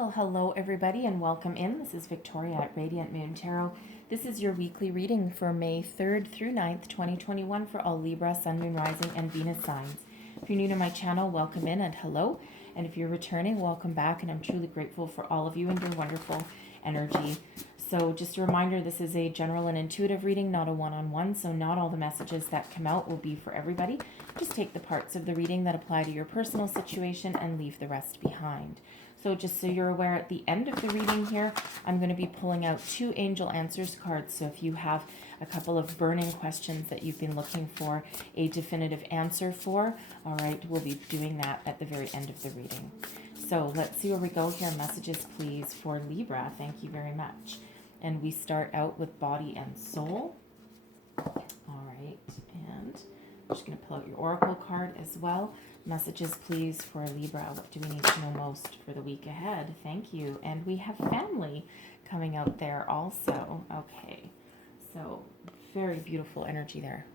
Well, hello everybody and welcome in. This is Victoria at Radiant Moon Tarot. This is your weekly reading for May 3rd through 9th, 2021 for all Libra, Sun, Moon, Rising, and Venus signs. If you're new to my channel, welcome in and hello. And if you're returning, welcome back. And I'm truly grateful for all of you and your wonderful energy. So just a reminder, this is a general and intuitive reading, not a one-on-one. So not all the messages that come out will be for everybody. Just take the parts of the reading that apply to your personal situation and leave the rest behind. So just so you're aware, at the end of the reading here, I'm going to be pulling out 2 angel answers cards. So if you have a couple of burning questions that you've been looking for a definitive answer for, all right, we'll be doing that at the very end of the reading. So let's see where we go here. Messages, please, for Libra. Thank you very much. And we start out with body and soul. All right, and I'm just going to pull out your oracle card as well. Messages, please, for Libra. What do we need to know most for the week ahead? Thank you. And we have family coming out there also. Okay, so very beautiful energy there.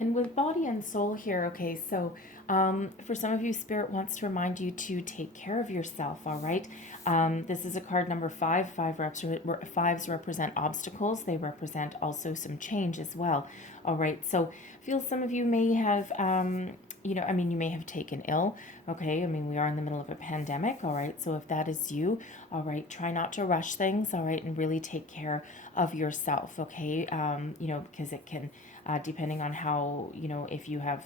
And with body and soul here, okay, so for some of you, Spirit wants to remind you to take care of yourself, all right? This is a card number 5. Fives represent obstacles. They represent also some change as well, all right? So I feel some of you may have, you may have taken ill, okay? We are in the middle of a pandemic, all right? So if that is you, all right, try not to rush things, all right, and really take care of yourself, okay? Because it can, depending on how, if you have,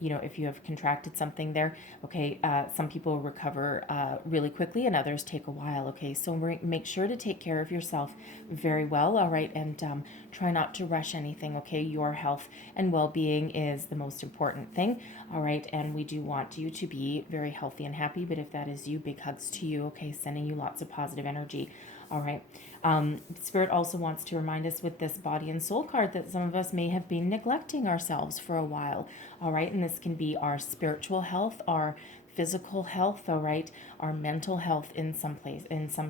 if you have contracted something there, okay, some people recover really quickly and others take a while, okay? So make sure to take care of yourself very well, all right? And try not to rush anything, okay? Your health and well-being is the most important thing, all right? And we do want you to be very healthy and happy, but if that is you, big hugs to you, okay? Sending you lots of positive energy, all right? Spirit also wants to remind us with this body and soul card that some of us may have been neglecting ourselves for a while, all right? And this can be our spiritual health, our physical health, all right, our mental health in some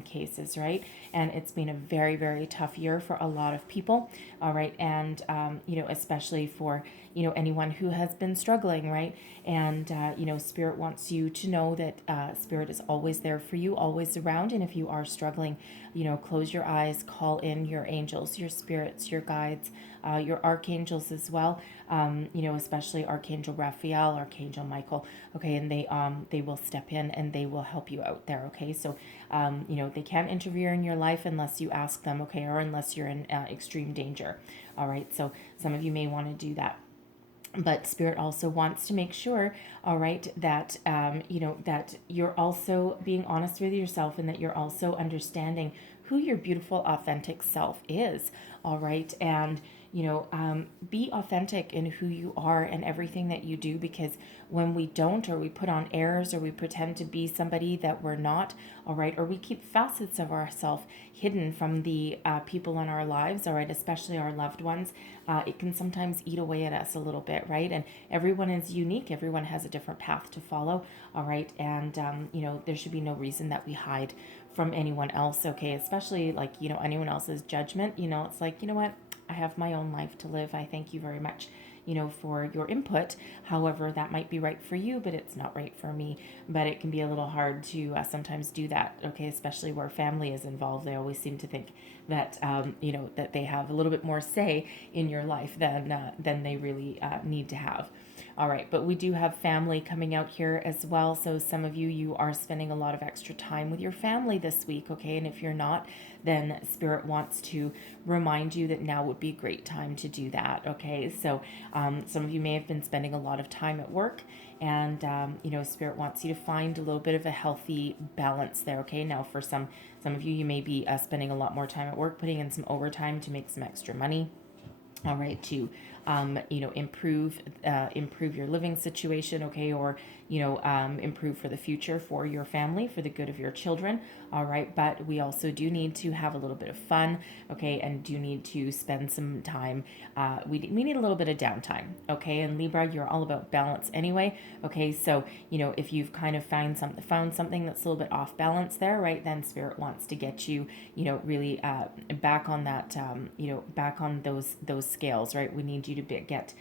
cases, right? And it's been a very, very tough year for a lot of people, all right? And, especially for, anyone who has been struggling, right? And, Spirit wants you to know that Spirit is always there for you, always around. And if you are struggling, close your eyes, call in your angels, your spirits, your guides, your archangels as well, especially Archangel Raphael, Archangel Michael, okay, and they will step in and they will help you out there, okay? So, they can't interfere in your life unless you ask them, okay, or unless you're in extreme danger, all right? So some of you may want to do that. But Spirit also wants to make sure, all right, that, that you're also being honest with yourself and that you're also understanding who your beautiful, authentic self is, all right? And, be authentic in who you are and everything that you do, because when we don't, or we put on airs, or we pretend to be somebody that we're not, all right, or we keep facets of ourselves hidden from the people in our lives, all right, especially our loved ones, it can sometimes eat away at us a little bit, right? And everyone is unique. Everyone has a different path to follow, all right? And, there should be no reason that we hide from anyone else, okay? Especially like, anyone else's judgment, it's like, you know what? I have my own life to live. I thank you very much, for your input. However, that might be right for you, but it's not right for me. But it can be a little hard to sometimes do that, okay? Especially where family is involved. They always seem to think that, that they have a little bit more say in your life than they really need to have. All right, but we do have family coming out here as well. So some of you are spending a lot of extra time with your family this week, okay? And if you're not, then Spirit wants to remind you that now would be a great time to do that, okay? So some of you may have been spending a lot of time at work, and, Spirit wants you to find a little bit of a healthy balance there, okay? Now, for some of you, you may be spending a lot more time at work, putting in some overtime to make some extra money, all right, to improve your living situation, okay, or improve for the future for your family, for the good of your children, all right? But we also do need to have a little bit of fun, okay, and do need to spend some time. We need a little bit of downtime, okay? And Libra, you're all about balance anyway, okay? So if you've kind of found something that's a little bit off balance there, right? Then Spirit wants to get you, really back on that, back on those scales, right? We need you to get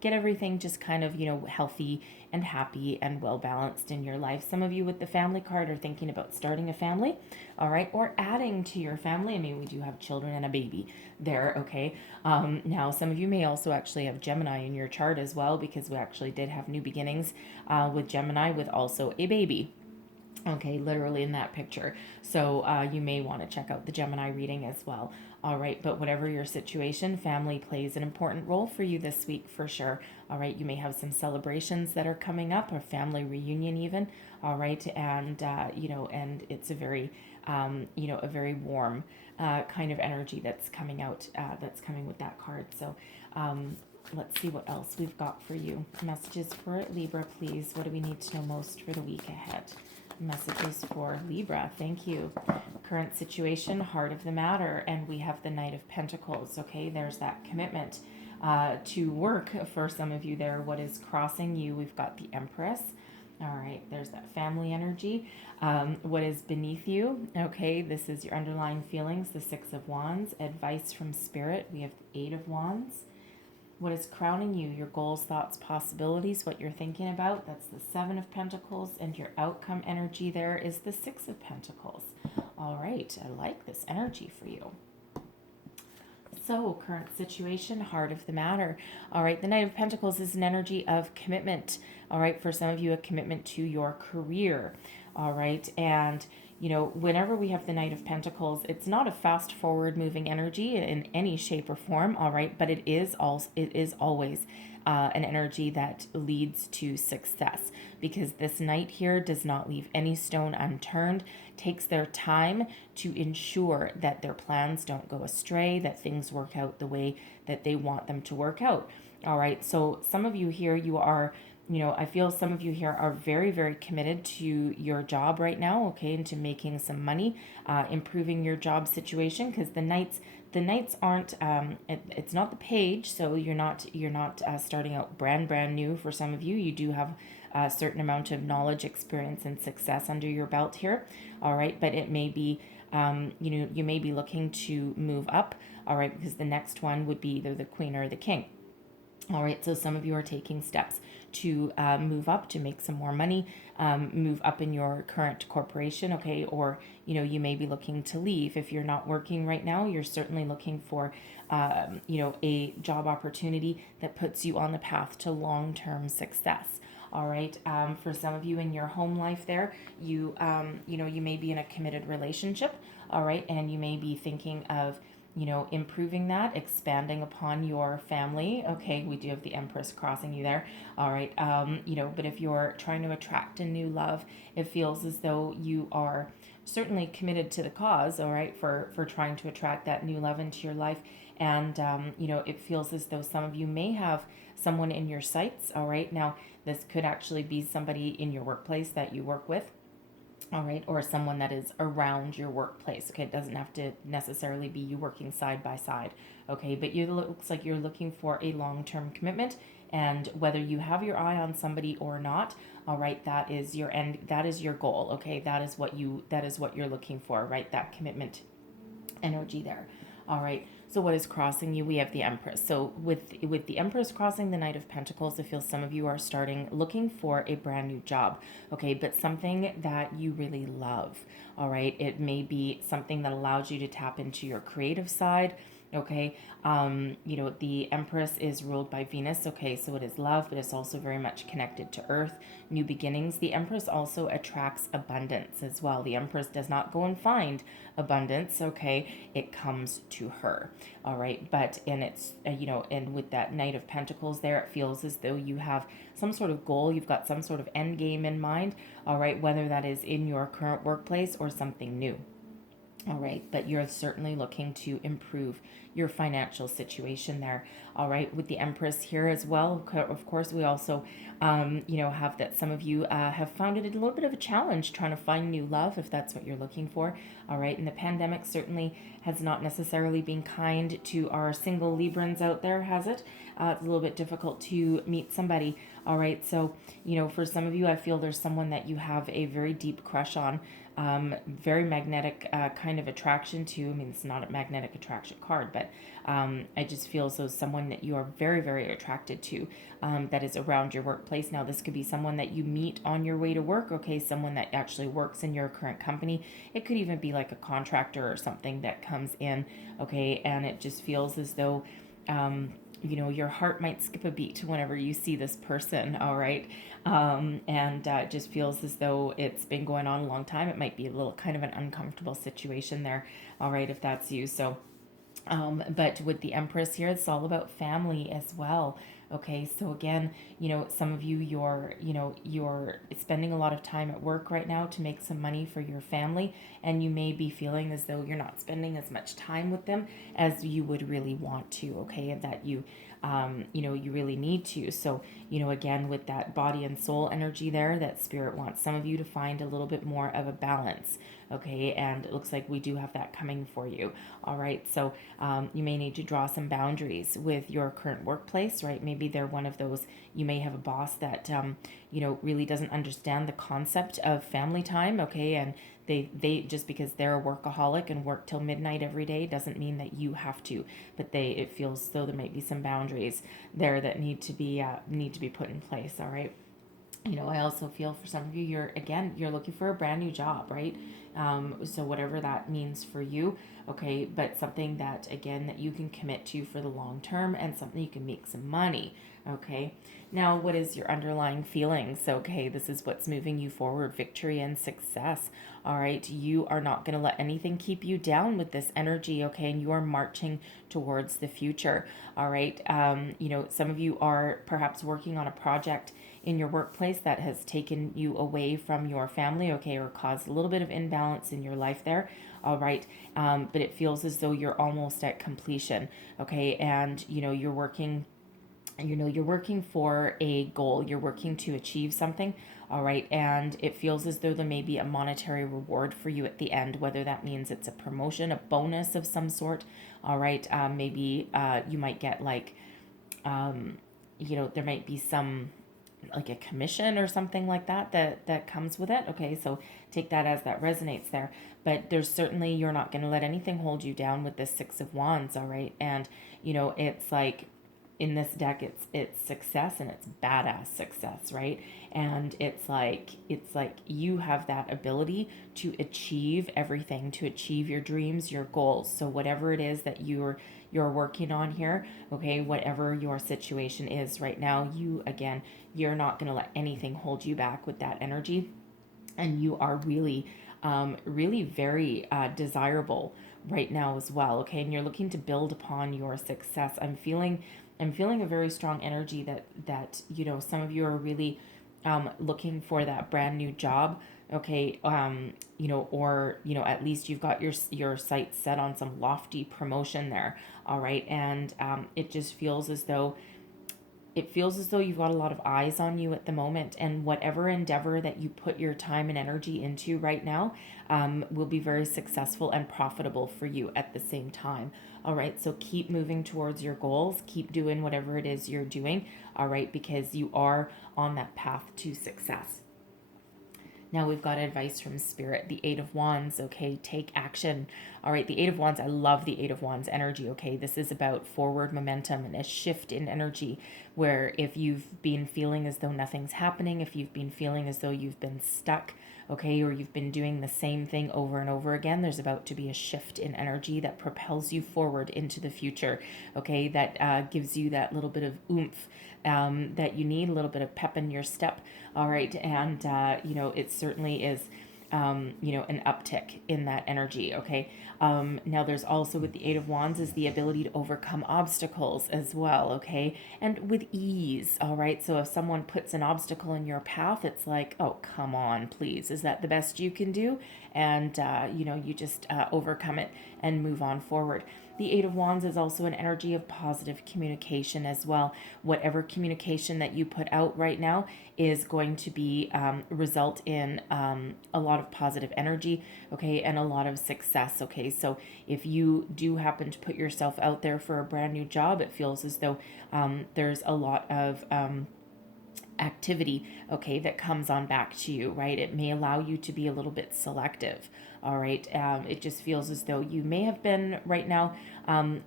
get everything just kind of, healthy and happy and well balanced in your life. Some of you with the family card are thinking about starting a family, all right, or adding to your family. I mean, we do have children and a baby there, okay. Now, some of you may also actually have Gemini in your chart as well, because we actually did have new beginnings with Gemini with also a baby. Okay, literally in that picture. So you may want to check out the Gemini reading as well. All right, but whatever your situation, family plays an important role for you this week for sure. All right, you may have some celebrations that are coming up, or family reunion even. All right, and and it's a very, a very warm kind of energy that's coming out. That's coming with that card. So. Let's see what else we've got for you. Messages for Libra, please. What do we need to know most for the week ahead? Messages for Libra. Thank you. Current situation, heart of the matter, and we have the Knight of Pentacles. Okay, there's that commitment to work for some of you there. What is crossing you? We've got the Empress. All right, there's that family energy. What is beneath you? Okay, this is your underlying feelings, the Six of Wands. Advice from Spirit. We have the Eight of Wands. What is crowning you? Your goals, thoughts, possibilities, what you're thinking about. That's the Seven of Pentacles. And your outcome energy there is the Six of Pentacles. All right, I like this energy for you. So, current situation, heart of the matter. All right, the Knight of Pentacles is an energy of commitment. All right, for some of you, a commitment to your career. All right, and whenever we have the Knight of Pentacles, it's not a fast forward moving energy in any shape or form, all right, but it is always an energy that leads to success, because this Knight here does not leave any stone unturned, takes their time to ensure that their plans don't go astray, that things work out the way that they want them to work out. All right, so some of you here, you are I feel some of you here are very, very committed to your job right now, okay, and to making some money, improving your job situation, because the Knights aren't. It's not the page, so you're not starting out brand new. For some of you, you do have a certain amount of knowledge, experience, and success under your belt here, all right. But it may be, you may be looking to move up, all right, because the next one would be either the Queen or the King. All right, so some of you are taking steps to move up, to make some more money, move up in your current corporation, okay? Or, you may be looking to leave. If you're not working right now, you're certainly looking for, a job opportunity that puts you on the path to long-term success. All right. For some of you in your home life there, you may be in a committed relationship. All right. And you may be thinking of, improving that, expanding upon your family. Okay, we do have the Empress crossing you there. All right, but if you're trying to attract a new love, it feels as though you are certainly committed to the cause, all right, for trying to attract that new love into your life. And, it feels as though some of you may have someone in your sights, all right. Now, this could actually be somebody in your workplace that you work with, all right, or someone that is around your workplace. Okay, it doesn't have to necessarily be you working side by side. Okay, but it looks like you're looking for a long-term commitment, and whether you have your eye on somebody or not, all right, that is your end. That is your goal. Okay, that is what you're looking for, right? That commitment energy there. All right. So what is crossing you? We have the Empress. So with the Empress crossing the Knight of Pentacles, I feel some of you are looking for a brand new job, okay, but something that you really love, all right? It may be something that allows you to tap into your creative side, okay? The Empress is ruled by Venus, okay, so it is love, but it's also very much connected to Earth, new beginnings. The Empress also attracts abundance as well. The Empress does not go and find abundance, okay, it comes to her, all right. But it's and with that Knight of Pentacles there, it feels as though you have some sort of goal, you've got some sort of end game in mind, all right, whether that is in your current workplace or something new. All right, but you're certainly looking to improve your financial situation there. All right, with the Empress here as well, of course, we also, have that some of you have found it a little bit of a challenge trying to find new love, if that's what you're looking for. All right, and the pandemic certainly has not necessarily been kind to our single Librans out there, has it? it's a little bit difficult to meet somebody. All right. So, for some of you, I feel there's someone that you have a very deep crush on, very magnetic kind of attraction to. I mean, it's not a magnetic attraction card, but I just feel as though someone that you are very, very attracted to, that is around your workplace. Now, this could be someone that you meet on your way to work, okay, someone that actually works in your current company. It could even be like a contractor or something that comes in, okay, and it just feels as though, your heart might skip a beat whenever you see this person, all right? And it just feels as though it's been going on a long time. It might be a little kind of an uncomfortable situation there, all right, if that's you. So, but with the Empress here, it's all about family as well. Okay, so again, some of you, you're spending a lot of time at work right now to make some money for your family, and you may be feeling as though you're not spending as much time with them as you would really want to, okay, and that you really need to. So, again, with that body and soul energy there, that Spirit wants some of you to find a little bit more of a balance, okay, and it looks like we do have that coming for you, all right, so you may need to draw some boundaries with your current workplace, right? Maybe they're one of those, you may have a boss that, really doesn't understand the concept of family time, okay, and they just because they're a workaholic and work till midnight every day doesn't mean that you have to, but it feels as though there might be some boundaries there that need to be put in place, all right? I also feel for some of you, you're looking for a brand new job, right? So whatever that means for you, okay, but something that, again, that you can commit to for the long term and something you can make some money, okay? Now, what is your underlying feelings? Okay, this is what's moving you forward, victory and success, all right? You are not going to let anything keep you down with this energy, okay? And you are marching towards the future, all right? Some of you are perhaps working on a project in your workplace that has taken you away from your family, okay, or caused a little bit of imbalance in your life there, all right, but it feels as though you're almost at completion, okay, and you're working for a goal, you're working to achieve something, all right, and it feels as though there may be a monetary reward for you at the end, whether that means it's a promotion, a bonus of some sort, all right, maybe you might get like, there might be some like a commission or something like that comes with it, okay, so take that as that resonates there, but there's certainly, you're not going to let anything hold you down with this Six of Wands, all right, and it's like in this deck, it's success, and it's badass success, right? And it's like you have that ability to achieve everything, to achieve your dreams, your goals. So whatever it is that you're working on here, okay, whatever your situation is right now, you're not going to let anything hold you back with that energy, and you are really really very desirable right now as well, okay, and you're looking to build upon your success. I'm feeling a very strong energy that some of you are really looking for that brand new job, okay, or at least you've got your sights set on some lofty promotion there, all right, and it just feels as though you've got a lot of eyes on you at the moment, and whatever endeavor that you put your time and energy into right now will be very successful and profitable for you at the same time. All right, so keep moving towards your goals, keep doing whatever it is you're doing, all right, because you are on that path to success. Now we've got advice from Spirit, the Eight of Wands, okay, take action. All right, the Eight of Wands, I love the Eight of Wands energy, okay? This is about forward momentum and a shift in energy, where if you've been feeling as though nothing's happening, if you've been feeling as though you've been stuck, okay, or you've been doing the same thing over and over again, there's about to be a shift in energy that propels you forward into the future, okay, that gives you that little bit of oomph that you need, a little bit of pep in your step, all right, and it certainly is an uptick in that energy, okay. Now there's also, with the Eight of Wands, is the ability to overcome obstacles as well, okay, and with ease, all right. So if someone puts an obstacle in your path, it's like, oh, come on, please, is that the best you can do? And you just overcome it and move on forward. The Eight of Wands is also an energy of positive communication as well. Whatever communication that you put out right now, is going to be result in a lot of positive energy, okay, and a lot of success, okay. So if you do happen to put yourself out there for a brand new job, it feels as though there's a lot of activity, okay, that comes on back to you, right? It may allow you to be a little bit selective, all right. It just feels as though you may have been right now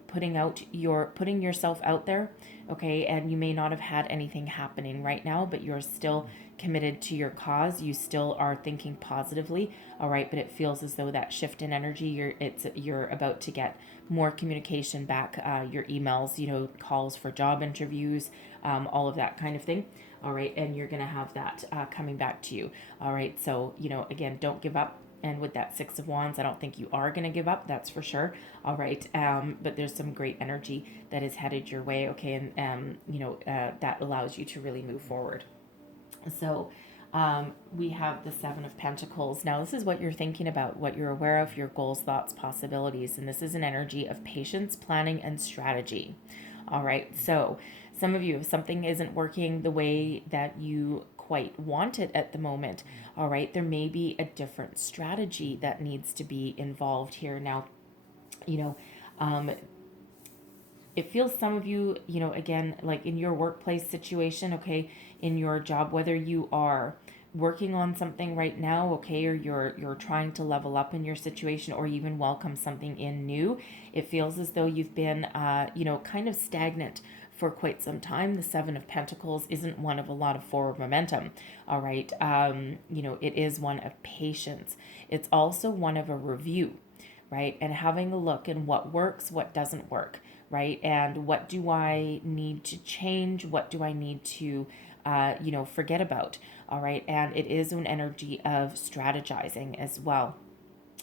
putting yourself out there, okay, and you may not have had anything happening right now, but you're still committed to your cause. You still are thinking positively, all right. But it feels as though that shift in energy, you're about to get more communication back, your emails, calls for job interviews, all of that kind of thing. All right, and you're going to have that coming back to you. All right, so, again, don't give up. And with that Six of Wands, I don't think you are going to give up, that's for sure. All right, but there's some great energy that is headed your way, okay, and, that allows you to really move forward. So we have the Seven of Pentacles. Now, this is what you're thinking about, what you're aware of, your goals, thoughts, possibilities, and this is an energy of patience, planning, and strategy. All right, so some of you, if something isn't working the way that you quite want it at the moment, all right, there may be a different strategy that needs to be involved here. Now, it feels some of you, again, like in your workplace situation, okay, in your job, whether you are working on something right now, okay, or you're trying to level up in your situation or even welcome something in new, it feels as though you've been, kind of stagnant for quite some time. The Seven of Pentacles isn't one of a lot of forward momentum, all right. It is one of patience. It's also one of a review, right, and having a look in what works, what doesn't work, right, and what do I need to change, what do I need to forget about, all right. And it is an energy of strategizing as well,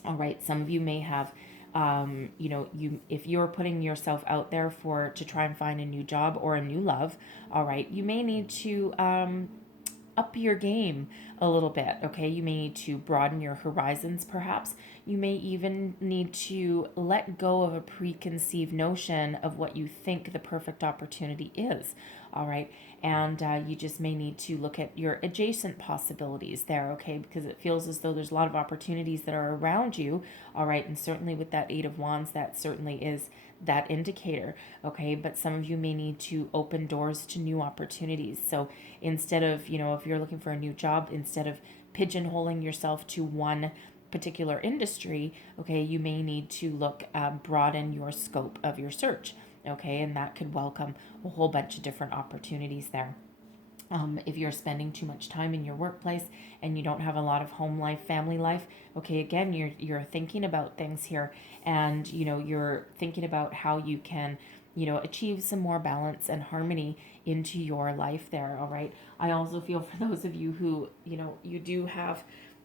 all right. Some of you may have if you're putting yourself out there to try and find a new job or a new love, all right, you may need to up your game a little bit, okay? You may need to broaden your horizons, perhaps. You may even need to let go of a preconceived notion of what you think the perfect opportunity is, all right? And you just may need to look at your adjacent possibilities there, okay? Because it feels as though there's a lot of opportunities that are around you, all right? And certainly with that Eight of Wands, that certainly is that indicator, okay? But some of you may need to open doors to new opportunities. So instead of, if you're looking for a new job, instead of pigeonholing yourself to one particular industry, okay, you may need to broaden your scope of your search, okay? And that could welcome a whole bunch of different opportunities there. If you're spending too much time in your workplace and you don't have a lot of home life, family life, okay, again, you're thinking about things here, and you're thinking about how you can achieve some more balance and harmony into your life there. All right. I also feel for those of you who you do have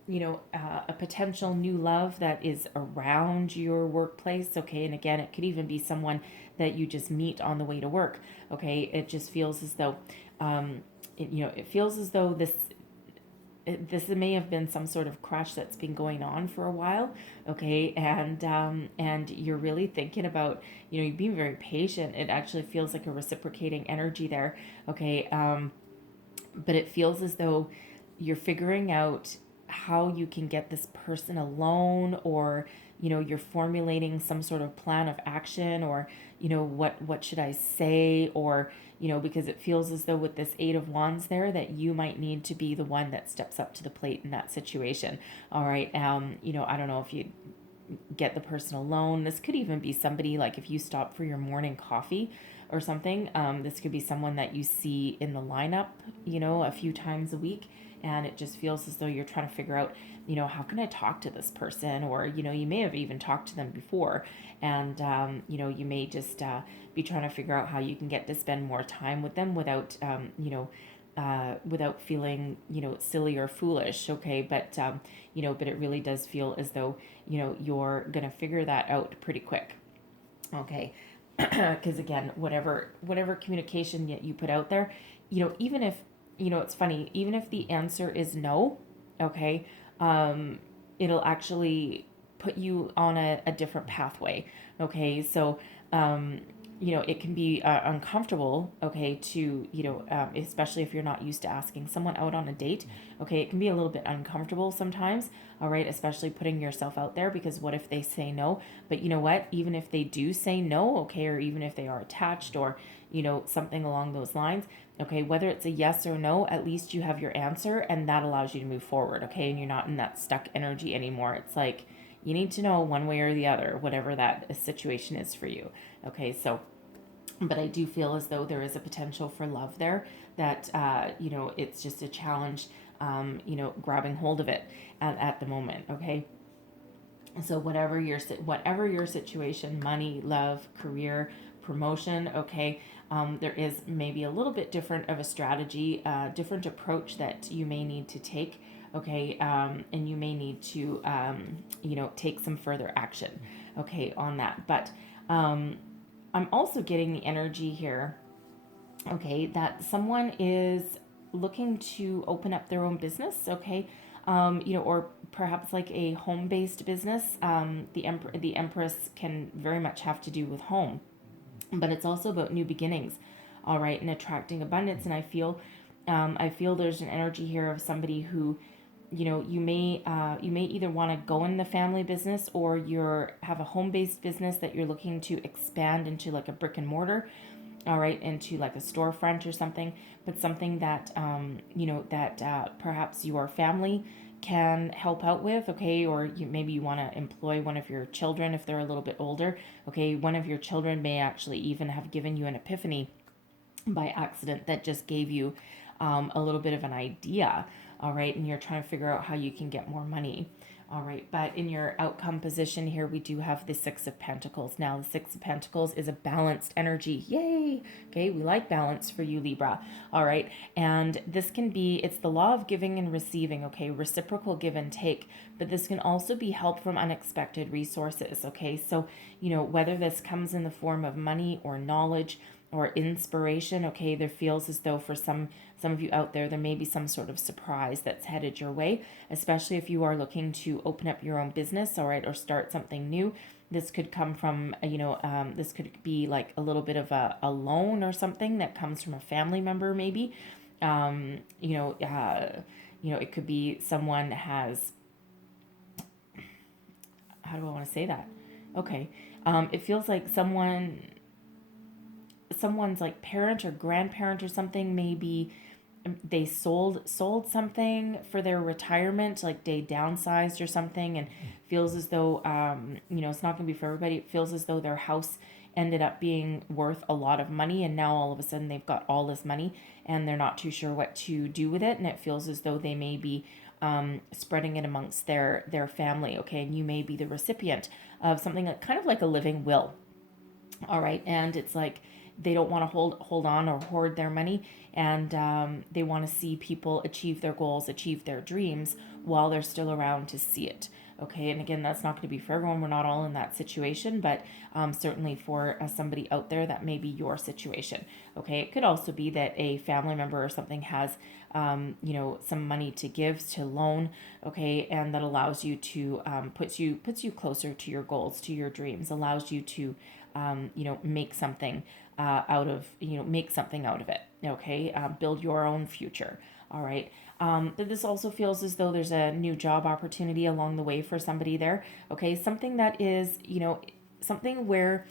a potential new love that is around your workplace, okay, and again, it could even be someone that you just meet on the way to work, okay. It just feels as though it feels as though this may have been some sort of crush that's been going on for a while, okay, and you're really thinking about, you're being very patient. It actually feels like a reciprocating energy there, okay, but it feels as though you're figuring out how you can get this person alone, or you're formulating some sort of plan of action, or what should I say, or because it feels as though with this Eight of Wands there that you might need to be the one that steps up to the plate in that situation. All right. I don't know if you get the person alone. This could even be somebody, like if you stop for your morning coffee or something, this could be someone that you see in the lineup, a few times a week. And it just feels as though you're trying to figure out, how can I talk to this person? Or, you may have even talked to them before. And, you may just be trying to figure out how you can get to spend more time with them without, without feeling, silly or foolish. Okay. But, but it really does feel as though, you're going to figure that out pretty quick. Okay. Because again, whatever communication you put out there, even if, it's funny, even if the answer is no, okay, it'll actually put you on a different pathway, okay? So it can be uncomfortable, okay, to, especially if you're not used to asking someone out on a date, okay, it can be a little bit uncomfortable sometimes, all right, especially putting yourself out there, because what if they say no? But you know what? Even if they do say no, okay, or even if they are attached or, something along those lines, okay, whether it's a yes or no, at least you have your answer and that allows you to move forward, okay, and you're not in that stuck energy anymore. It's like, you need to know one way or the other, whatever that situation is for you. Okay, so, but I do feel as though there is a potential for love there, that, it's just a challenge, grabbing hold of it at the moment. Okay. So whatever your situation, money, love, career, promotion, okay, there is maybe a little bit different of a strategy, different approach that you may need to take, okay, and you may need to, take some further action, okay, on that. But I'm also getting the energy here, okay, that someone is looking to open up their own business, okay, or perhaps like a home-based business. The Empress can very much have to do with home, but it's also about new beginnings, all right, and attracting abundance. And I feel there's an energy here of somebody who, you may either want to go in the family business, or have a home-based business that you're looking to expand into like a brick and mortar, all right, into like a storefront or something, but something that, perhaps your family can help out with, okay, or maybe you want to employ one of your children if they're a little bit older, okay, one of your children may actually even have given you an epiphany by accident that just gave you a little bit of an idea, all right, and you're trying to figure out how you can get more money. All right, but in your outcome position here, we do have the Six of Pentacles. Now, the Six of Pentacles is a balanced energy. Yay! Okay, we like balance for you, Libra. All right, and this can be, it's the law of giving and receiving, okay, reciprocal give and take, but this can also be help from unexpected resources, okay? So, whether this comes in the form of money or knowledge or inspiration, okay, there feels as though for some of you out there may be some sort of surprise that's headed your way, especially if you are looking to open up your own business, all right, or start something new. This could come from, this could be like a little bit of a loan or something that comes from a family member, maybe. It could be someone has, how do I want to say that? Okay. It feels like someone's like parent or grandparent or something, maybe they sold something for their retirement, like they downsized or something, and feels as though it's not going to be for everybody. It feels as though their house ended up being worth a lot of money, and now all of a sudden they've got all this money and they're not too sure what to do with it, and it feels as though they may be spreading it amongst their family, okay, and you may be the recipient of something like, kind of like a living will, all right, and it's like they don't want to hold on or hoard their money, and they want to see people achieve their goals, achieve their dreams while they're still around to see it, okay? And again, that's not going to be for everyone. We're not all in that situation, but certainly for somebody out there, that may be your situation, okay? It could also be that a family member or something has some money to give, to loan, okay, and that allows you to puts you closer to your goals, to your dreams, allows you to make something make something out of it, okay? Build your own future, all right? But this also feels as though there's a new job opportunity along the way for somebody there, okay? Something that is, something where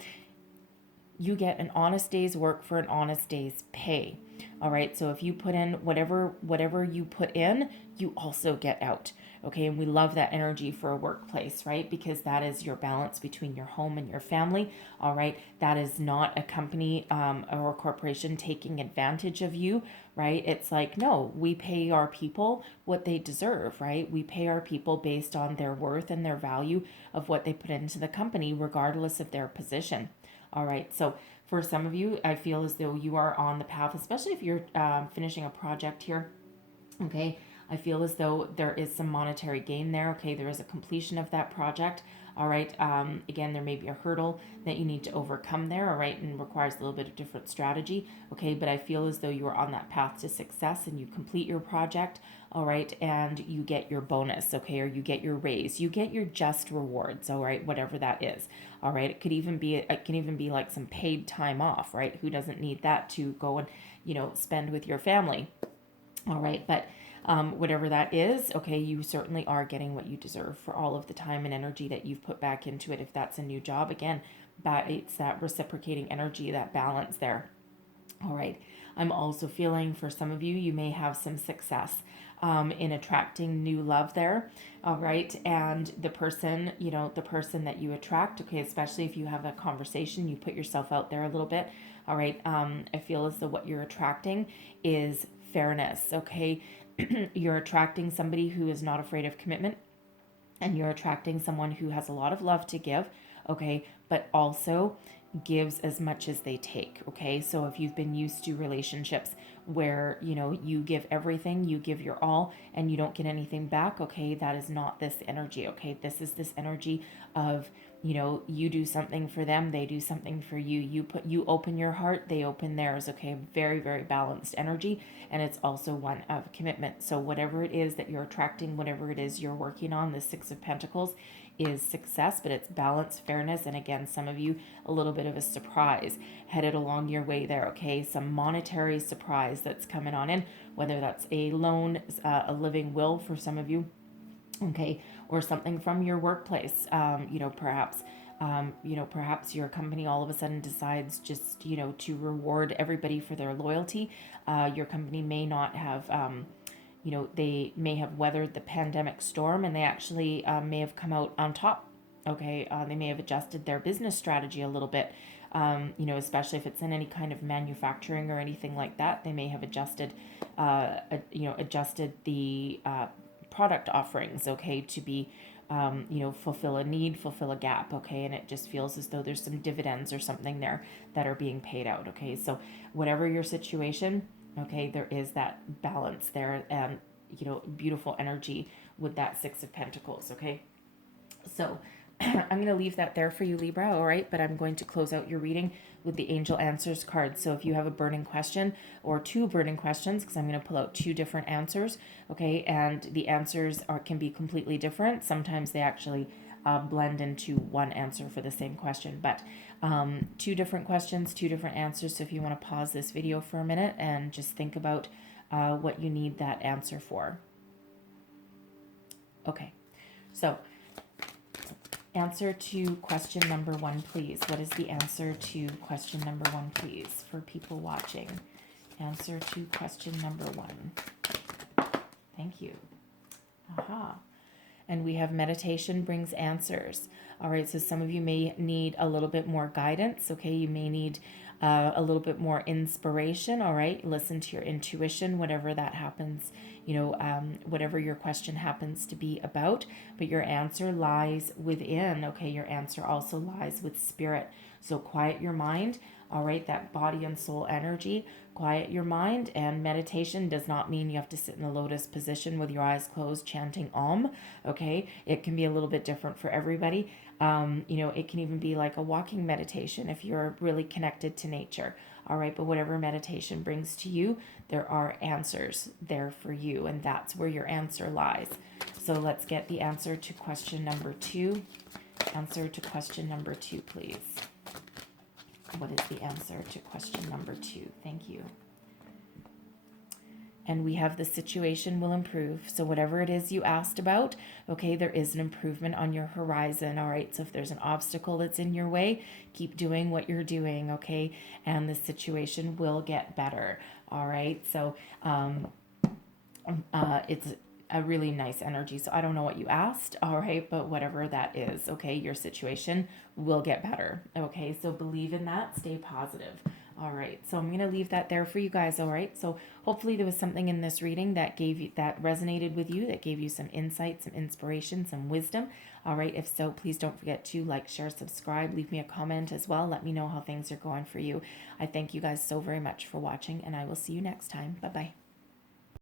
you get an honest day's work for an honest day's pay, all right? So if you put in whatever you put in, you also get out, okay? And we love that energy for a workplace, right? Because that is your balance between your home and your family, all right? That is not a company or a corporation taking advantage of you, right? It's like, no, we pay our people what they deserve, right? We pay our people based on their worth and their value of what they put into the company, regardless of their position. All right, so for some of you, I feel as though you are on the path, especially if you're finishing a project here, okay? I feel as though there is some monetary gain there. Okay, there is a completion of that project. All right. Again, there may be a hurdle that you need to overcome there. All right, and requires a little bit of different strategy. Okay, but I feel as though you are on that path to success and you complete your project. All right, and you get your bonus. Okay, or you get your raise. You get your just rewards. All right, whatever that is. All right, it can even be like some paid time off. Right, who doesn't need that to go and spend with your family. All right, but whatever that is, okay, you certainly are getting what you deserve for all of the time and energy that you've put back into it. If that's a new job, again, it's that reciprocating energy, that balance there. All right. I'm also feeling for some of you, you may have some success in attracting new love there. All right. And the person that you attract, okay, especially if you have a conversation, you put yourself out there a little bit. All right. I feel as though what you're attracting is fairness. Okay. You're attracting somebody who is not afraid of commitment, and you're attracting someone who has a lot of love to give. Okay. But also gives as much as they take. Okay, so if you've been used to relationships where you give everything, you give your all, and you don't get anything back, okay, that is not this energy. Okay, this is this energy of you do something for them, they do something for you. You open your heart, they open theirs. Okay, very, very balanced energy, and it's also one of commitment. So whatever it is that you're attracting, whatever it is you're working on, the Six of Pentacles is success, but it's balance, fairness, and again, some of you a little bit of a surprise headed along your way there. Okay, some monetary surprise that's coming on in, whether that's a loan, a living will for some of you. Okay, or something from your workplace. Perhaps your company all of a sudden decides just to reward everybody for their loyalty. Your company may not have they may have weathered the pandemic storm, and they actually may have come out on top. Okay, they may have adjusted their business strategy a little bit. Especially if it's in any kind of manufacturing or anything like that, they may have adjusted the product offerings, okay, to be fulfill a need, fulfill a gap. Okay, and it just feels as though there's some dividends or something there that are being paid out. Okay, so whatever your situation, okay, there is that balance there, and beautiful energy with that Six of Pentacles. Okay, so I'm going to leave that there for you, Libra, all right? But I'm going to close out your reading with the Angel Answers card. So if you have a burning question or two burning questions, because I'm going to pull out two different answers, okay? And the answers can be completely different. Sometimes they actually blend into one answer for the same question. But two different questions, two different answers. So if you want to pause this video for a minute and just think about what you need that answer for. Okay, so answer to question number one, please. What is the answer to question number one, please, for people watching? Answer to question number one. Thank you. Aha. And we have meditation brings answers. All right, so some of you may need a little bit more guidance. Okay, you may need a little bit more inspiration. All right, listen to your intuition, whatever that happens, whatever your question happens to be about. But your answer lies within. Okay, your answer also lies with spirit. So quiet your mind. All right, that body and soul energy. Quiet your mind. And meditation does not mean you have to sit in the lotus position with your eyes closed chanting Om. Okay, it can be a little bit different for everybody. It can even be like a walking meditation if you're really connected to nature. All right, but whatever meditation brings to you, there are answers there for you, and that's where your answer lies. So let's get the answer to question number two. Answer to question number two, please. What is the answer to question number two? Thank you. And we have the situation will improve. So whatever it is you asked about, okay, there is an improvement on your horizon. All right, so if there's an obstacle that's in your way, keep doing what you're doing, okay? And the situation will get better. All right, so it's a really nice energy. So I don't know what you asked, all right, but whatever that is, okay, your situation will get better. Okay, so believe in that, stay positive. All right, so I'm going to leave that there for you guys. All right, so hopefully there was something in this reading that resonated with you, that gave you some insight, some inspiration, some wisdom. All right, if so, please don't forget to like, share, subscribe, leave me a comment as well. Let me know how things are going for you. I thank you guys so very much for watching, and I will see you next time. Bye-bye.